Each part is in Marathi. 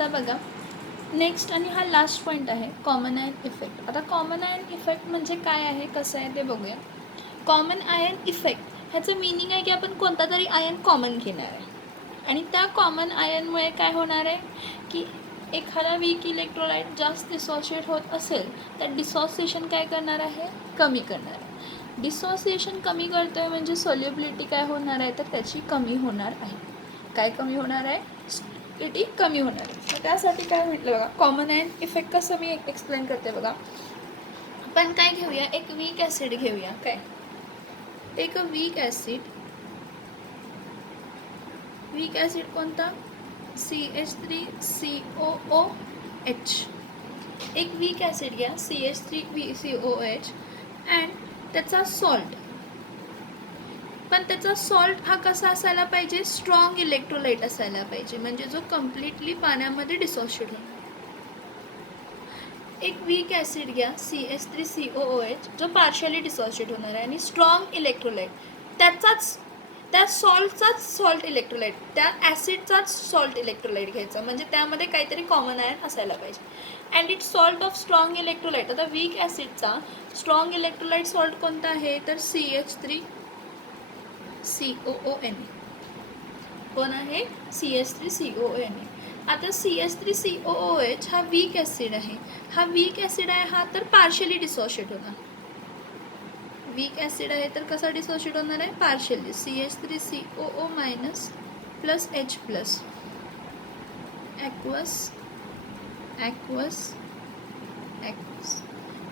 आता बघा नेक्स्ट आणि हा लास्ट पॉईंट आहे कॉमन आयन इफेक्ट. आता कॉमन आयन इफेक्ट म्हणजे काय आहे, कसं आहे ते बघूया. कॉमन आयन इफेक्ट ह्याचं मिनिंग आहे की आपण कोणता तरी आयन कॉमन घेणार आहे आणि त्या कॉमन आयनमुळे काय होणार आहे की एखादा वीक इलेक्ट्रोलाइट जास्त डिसोशिएट होत असेल तर डिसोसिएशन काय करणार आहे, कमी करणार आहे. डिसोसिएशन कमी करतो आहे म्हणजे सोल्युबिलिटी काय होणार आहे, तर त्याची कमी होणार आहे. काय कमी होणार आहे, स्टेबिलिटी कमी होणार आहे. मग त्यासाठी काय म्हटलं बघा, कॉमन आयन इफेक्ट कसं मी एक्सप्लेन करते बघा. आपण काय घेऊया, एक वीक ॲसिड घेऊया. काय, take a weak acid. Weak acid कोणता, CH3COOH. एक वीक ॲसिड घ्या CH3COOH अँड त्याचा सॉल्ट. पण त्याचा सॉल्ट हा कसा असायला पाहिजे, स्ट्रॉंग इलेक्ट्रोलाइट असायला पाहिजे, म्हणजे जो कम्प्लिटली पाण्यामध्ये डिसोशिएट होणार. एक वीक ॲसिड घ्या CH3COOH जो पार्शियली डिसोशिएट होणार आहे आणि स्ट्रॉंग इलेक्ट्रोलाइट त्याचाच, त्या सॉल्टचाच सॉल्ट इलेक्ट्रोलाइट, त्या ॲसिडचाच सॉल्ट इलेक्ट्रोलाइट घ्यायचा, म्हणजे त्यामध्ये काहीतरी कॉमन आयन असायला पाहिजे. And it salt of strong electrolyte. आता वीक ॲसिडचा स्ट्रॉंग इलेक्ट्रोलाइट सॉल्ट कोणता आहे, तर CH3COONA. कोण आहे, CH3COONA. आता CH3COOH हा वीक ॲसिड आहे. हा वीक ॲसिड आहे, हा तर पार्शियली डिसोशिएट होणार. वीक ॲसिड आहे तर कसा डिसोशिएट होणार आहे, partially. CH3COO minus plus H plus aqueous aqueous aqueous.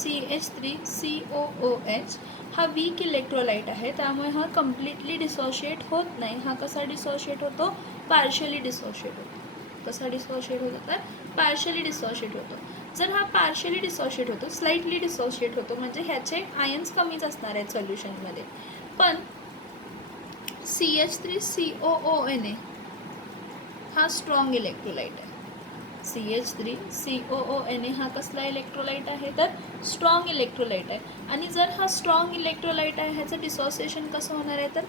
CH3COOH हा वीक इलेक्ट्रोलाइट आहे, त्यामुळे हा कम्प्लिटली डिसोशिएट होत नाही. हा कसा डिसोशिएट होतो, पार्शियली डिसोशिएट होतो. कसा डिसोशिएट होतो, तर पार्शियली डिसोशिएट होतो. जर हा पार्शियली डिसोशिएट होतो, स्लाइटली डिसोशिएट होतो, म्हणजे ह्याचे आयन्स कमीच असणार आहेत सोल्युशनमध्ये. पण CH3COONA हा स्ट्रॉंग इलेक्ट्रोलाइट आहे. CH3COONA हा कसला इलेक्ट्रोलाइट आहे, तर स्ट्रॉंग इलेक्ट्रोलाइट आहे. आणि जर हा स्ट्रॉंग इलेक्ट्रोलाइट आहे, ह्याचं डिसोसिएशन कसं होणार आहे, तर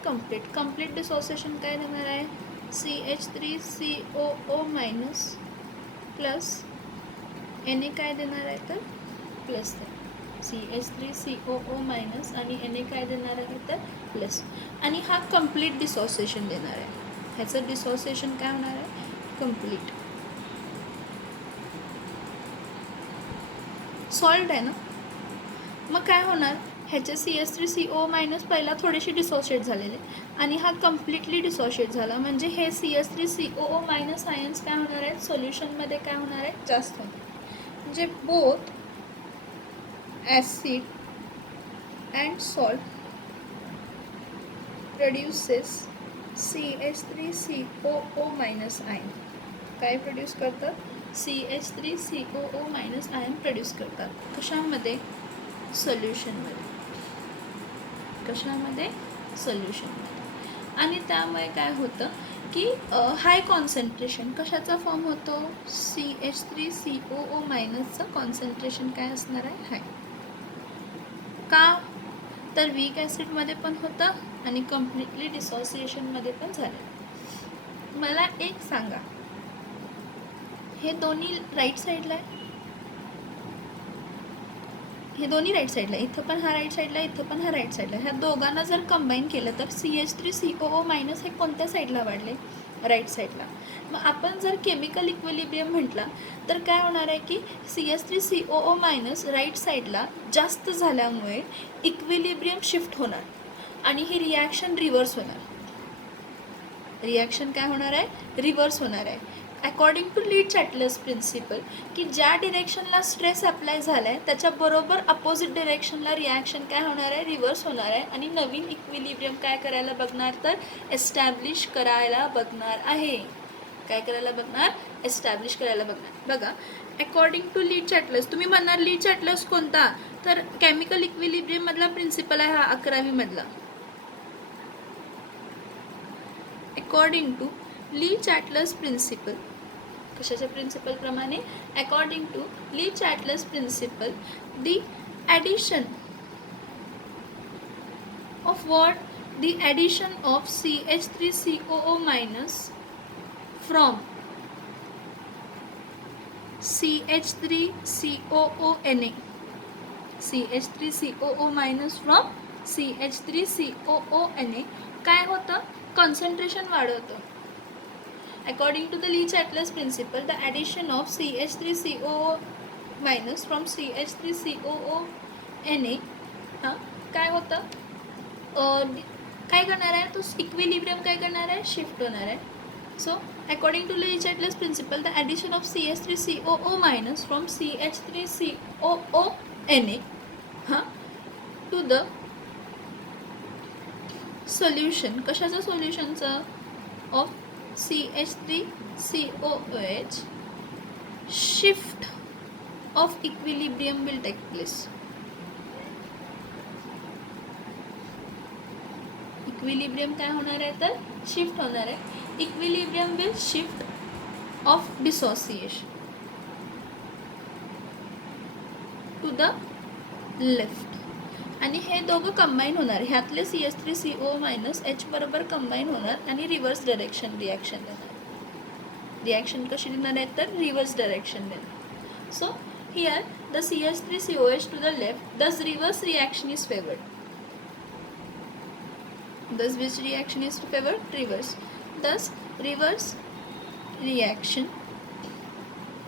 कम्प्लीट डिसोसिएशन काय देणार आहे, CH3COO मायनस प्लस Na काय देणार आहे, तर प्लस आहे. CH3COO मायनस आणि Na काय देणार आहे, तर प्लस. आणि हा कम्प्लीट डिसोसिएशन देणार आहे. ह्याचं डिसोसिएशन काय होणार आहे, कम्प्लीट. सॉल्ट आहे ना, मग काय होणार, ह्याचे CH3CO मायनस पहिला थोडेसे डिसोशिएट झालेले आणि हा कम्प्लिटली डिसोशिएट झाला, म्हणजे हे CH3COO मायनस आयन्स काय होणार आहेत, सोल्युशनमध्ये काय होणार आहे, जास्त होणार. म्हणजे both acid and salt produces CH3COO minus ion. काय प्रोड्यूस करतात, CH3COO मायनस आयन प्रोड्यूस करतात. कशामध्ये, सोल्युशनमध्ये. कशामध्ये, सोल्युशनमध्ये. आणि त्यामुळे काय होतं की हाय कॉन्सन्ट्रेशन कशाचा फॉर्म होतो, CH3COO मायनसचं कॉन्सन्ट्रेशन काय असणार आहे, हाय. का, तर वीक ॲसिडमध्ये पण होतं आणि कम्प्लिटली डिसोसिएशनमध्ये पण झालं. मला एक सांगा, हे दोन्ही राईट साईडला आहे, हे दोन्ही राईट साईडला, इथं पण हा राईट साईडला, इथं पण हा राईट साईडला. ह्या दोघांना जर कंबाईन केलं तर CH3COO मायनस हे कोणत्या साईडला वाढले, राईट साईडला. मग आपण जर केमिकल इक्विलिब्रियम म्हटला तर काय होणार आहे की CH3COO मायनस राईट साईडला जास्त झाल्यामुळे इक्विलिब्रियम शिफ्ट होणार आणि ही रिॲक्शन रिव्हर्स होणार. रिॲक्शन काय होणार आहे, रिव्हर्स होणार आहे. अकॉर्डिंग टू लीच-ॲटलस प्रिन्सिपल, की ज्या डिरेक्शनला स्ट्रेस अप्लाय झाला आहे त्याच्याबरोबर अपोजिट डिरेक्शनला रिॲक्शन काय होणार आहे, रिव्हर्स होणार आहे आणि नवीन इक्विलिब्रियम काय करायला बघणार, तर एस्टॅब्लिश करायला बघणार आहे. काय करायला बघणार, एस्टॅब्लिश करायला बघणार. बघा, अकॉर्डिंग टू लीच-ॲटलस, तुम्ही म्हणणार लीच-ॲटलस कोणता, तर केमिकल इक्विलिब्रियममधला प्रिन्सिपल आहे हा 11वीमधला. अकॉर्डिंग टू लीच-ॲटलस प्रिन्सिपल, कशाच्या प्रिन्सिपल प्रमाणे, according to Le Chatelier's principle, the addition of what, the addition of CH3COO minus from CH3COONA, CH3COO minus from CH3COONA काय होतं, कॉन्सन्ट्रेशन वाढवतं. According to the Le Chatelier's principle, the addition of CH3COO minus from CH3COONA हां काय होतं, काय करणार आहे, तो इक्विलिब्रियम काय करणार आहे, शिफ्ट होणार आहे. So according to Le Chatelier's principle, the addition of CH3COO minus from CH3COONA हां टू द सोल्युशन, कशाचं सोल्युशनचं, of CH3COOH, shift of equilibrium will take place. Equilibrium काय होणार आहे, तर शिफ्ट होणार आहे. Equilibrium will shift of dissociation to the left, आणि हे दोघं कंबाईन होणार, ह्यातले CH3CO मायनस H बरोबर कंबाईन होणार आणि रिव्हर्स डायरेक्शन रिॲक्शन देणार. रिॲक्शन कशी देणार आहे, तर रिव्हर्स डायरेक्शन देणार. So here the CH3COH to the left, thus reverse reaction is favoured. Thus which reaction is favored? Reverse. Thus reverse reaction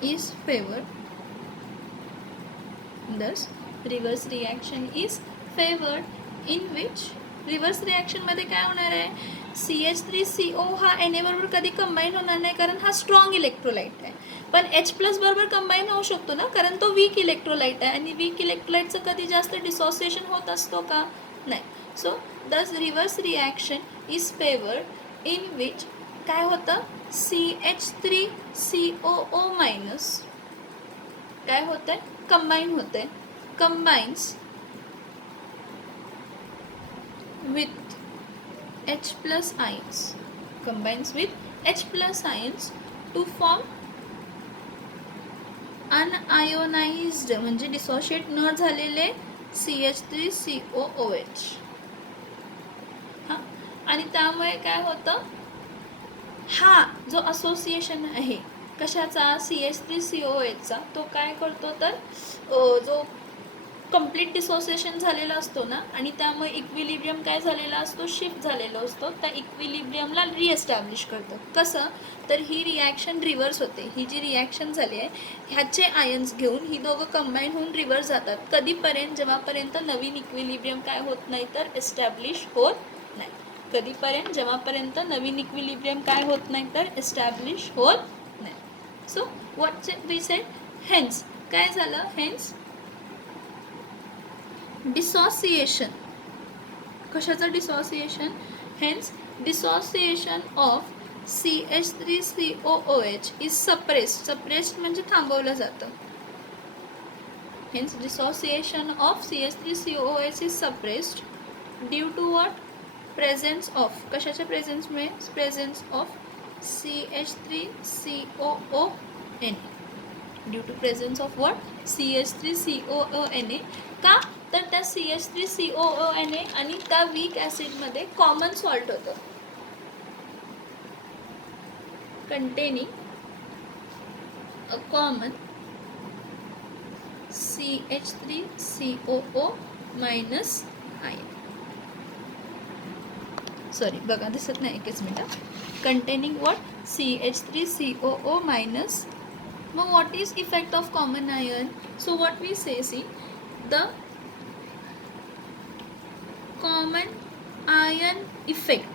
is favored. Thus reverse reaction is favored, in which reverse reaction मध्ये काय होणार आहे, CH3CO हा Na बरोबर कधी कंबाईन होणार नाही, कारण हा स्ट्रॉंग इलेक्ट्रोलाइट आहे. पण H प्लस बरोबर कंबाईन होऊ शकतो ना, कारण तो वीक इलेक्ट्रोलाइट आहे, आणि वीक इलेक्ट्रोलाइटचं कधी जास्त डिसोसिएशन होत असतो का, नाही. सो दस reverse reaction is favoured, in which काय होतं, CH3COO मायनस काय होतं आहे, कंबाईन होतं आहे, combines with H plus ions, combines with H plus ions to form unionized, म्हणजे डिसोशिएट न झालेले CH3COOH. हां, आणि त्यामुळे काय होतं, हा जो असोसिएशन आहे कशाचा, CH3COHचा, तो काय करतो, तर जो कंप्लीट डिसोसिएशन झालेला असतो ना, आणि त्यामुळे इक्विलिब्रियम काय झालेला असतो, शिफ्ट झालेला असतो, त्या इक्विलिब्रियमला रिएस्टॅब्लिश करतो. कसं, तर ही रिॲक्शन रिव्हर्स होते. ही जी रिॲक्शन झाली आहे ह्याचे आयन्स घेऊन ही दोघं कंबाईन होऊन रिव्हर्स जातात. कधीपर्यंत, जेव्हापर्यंत नवीन इक्विलिब्रियम काय होत नाही, तर एस्टॅब्लिश होत नाही. कधीपर्यंत, जेव्हापर्यंत नवीन इक्विलिब्रियम काय होत नाही, तर एस्टॅब्लिश होत नाही. So what we said, hence काय झालं, हेन्स डिसोसिएशन, कशाचं dissociation, hence dissociation of CH3COOH is suppressed, suppressed म्हणजे थांबवलं जातं. Hence dissociation of CH3COOH is suppressed due to what, presence of, कशाच्या प्रेझेन्समुळे, presence of CH3COONA, due to presence of what, CH3COONA. का, तर त्या CH3COONA आणि त्या वीक ॲसिडमध्ये कॉमन सॉल्ट होतं, containing a common CH3COO minus ion. Sorry बघा दिसत नाही, एकच minute. containing what, CH3COO minus. मग what is effect of common ion? So what we say, see, the common ion effect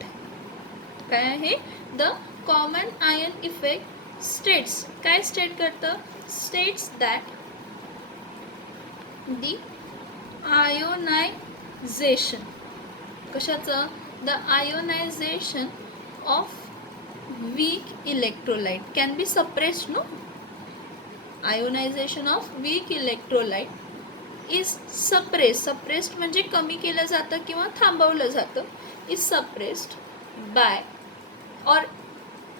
काय आहे, the common ion effect states, काय स्टेट करतं, states that the ionization, कशाचं, the ionization of weak electrolyte can be suppressed, no, ionization of weak electrolyte is suppressed, suppressed म्हणजे कमी केलं जातं किंवा थांबवलं जातं, is suppressed by or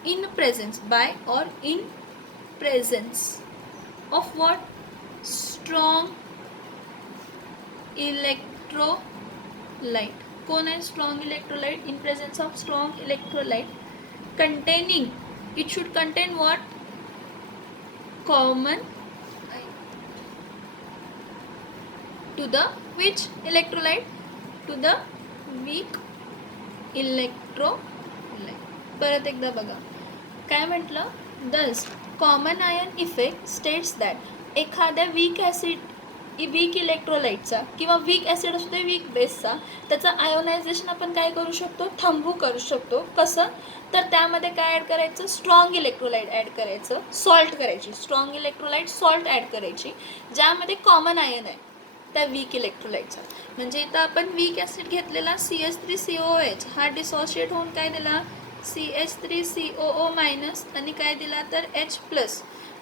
in presence, by or in presence of what, strong electrolyte. कोण आहे strong electrolyte, in presence of strong electrolyte containing, it should contain what, common to the which electrolyte, to the weak electrolyte. परत एकदा बघा काय म्हटलं. Thus common ion effect states that एखाद्या वीक इलेक्ट्रोलाइटचा किंवा वीक ॲसिड असू दे वीक बेसचा, त्याचं आयोनायझेशन आपण काय करू शकतो, थांबवू करू शकतो. कसं तर त्यामध्ये काय ॲड करायचं, स्ट्रॉंग इलेक्ट्रोलाइट ॲड करायचं, सॉल्ट करायची, स्ट्रॉंग इलेक्ट्रोलाइट सॉल्ट ॲड करायची ज्यामध्ये कॉमन आयन आहे त्या वीक इलेक्ट्रोलाइटचा. म्हणजे इथं आपण वीक ॲसिड घेतलेला CH3COOH हा डिसोशिएट होऊन काय दिला CH3COO मायनस आणि काय दिला तर H+,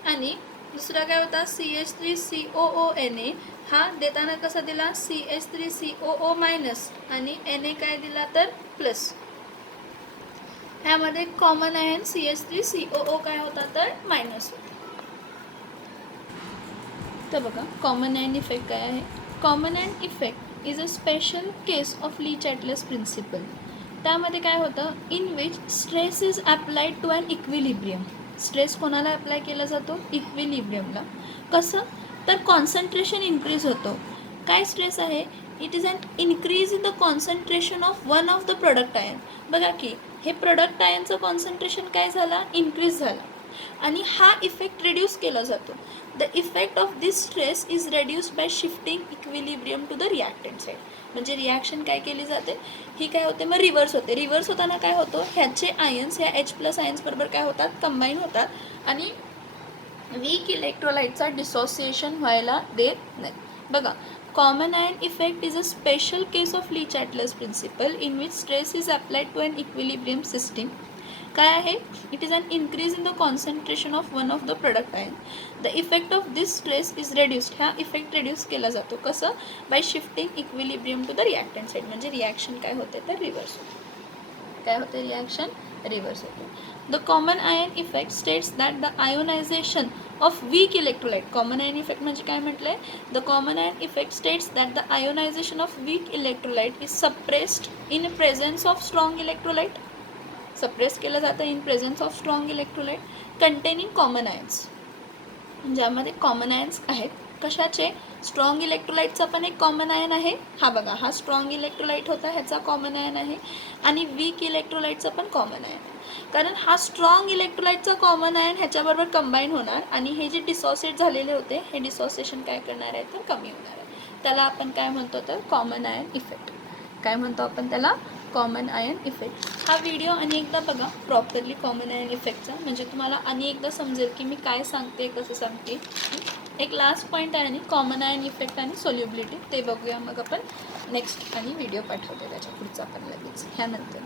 आणि दुसरा काय होता CH3COONA हा देताना कसा दिला CH3COO मायनस आणि Na काय दिला तर प्लस. ह्यामध्ये कॉमन आयन CH3COO काय होता तर मायनस होता. तर बघा कॉमन आयन इफेक्ट काय आहे. Common ion effect is a special case of Le Chatelier's principle. त्यामध्ये काय होतं, in which stress is applied to an equilibrium. Stress कोणाला अप्लाय केला जातो, इक्विलिब्रियमला. कसं तर कॉन्सन्ट्रेशन इन्क्रीज होतो. काय स्ट्रेस आहे, it is an increase in the concentration of one of the product ion. बघा की हे प्रोडक्ट आयनचं कॉन्सन्ट्रेशन काय झालं, इन्क्रीज झालं आणि हा इफेक्ट रिड्यूस केला जातो. The effect of this stress is reduced by shifting equilibrium to the reactant side. म्हणजे रिॲक्शन काय केली जाते, ही काय होते मग रिव्हर्स होते. रिव्हर्स होताना काय होतं, ह्याचे आयन्स ह्या H+ आयन्स बरोबर काय होतात, कंबाईन होतात आणि वीक इलेक्ट्रोलाइटचा डिसोसिएशन व्हायला देत नाही. बघा common ion effect is a special case of Le Chatelier's principle in which stress is applied to an equilibrium system. काय आहे, it is an increase in the concentration of one of the product ion. The effect of this stress is reduced. हा इफेक्ट रेड्यूस केला जातो. कसं by shifting equilibrium to the reactant side. म्हणजे रिॲक्शन काय होते तर रिव्हर्स होते. काय होते, रिॲक्शन रिव्हर्स होते. The common ion effect states that the ionization of weak electrolyte. Common ion effect म्हणजे काय म्हटलं आहे, the common ion effect states that the ionization of weak electrolyte is suppressed in presence of strong electrolyte. Suppress केलं जातं in presence of strong electrolyte containing common ions. ज्यामध्ये कॉमन आयन्स आहेत. कशाचे, स्ट्रॉंग इलेक्ट्रोलाइटचा पण एक कॉमन आयन आहे. हा बघा हा स्ट्रॉंग इलेक्ट्रोलाइट होता, ह्याचा कॉमन आयन आहे. आणि वीक इलेक्ट्रोलाइटचा पण कॉमन आयन आहे. कारण हा स्ट्रॉंग इलेक्ट्रोलाइटचा कॉमन आयन ह्याच्याबरोबर कंबाईन होणार आणि हे जे डिसोसिएट झालेले होते हे डिसोसिएशन काय करणार आहे तर कमी होणार आहे. त्याला आपण काय म्हणतो तर कॉमन आयन इफेक्ट. काय म्हणतो आपण त्याला, कॉमन आयन इफेक्ट. हा व्हिडिओ आणि एकदा बघा प्रॉपरली कॉमन आयन इफेक्टचा, म्हणजे तुम्हाला आणि एकदा समजेल की मी काय सांगते कसं सांगते. एक लास्ट पॉईंट आहे आणि कॉमन आयन इफेक्ट आणि सोल्युबिलिटी, ते बघूया मग आपण नेक्स्ट. आणि व्हिडिओ पाठवते त्याच्या पुढचा आपण लगेच ह्यानंतर.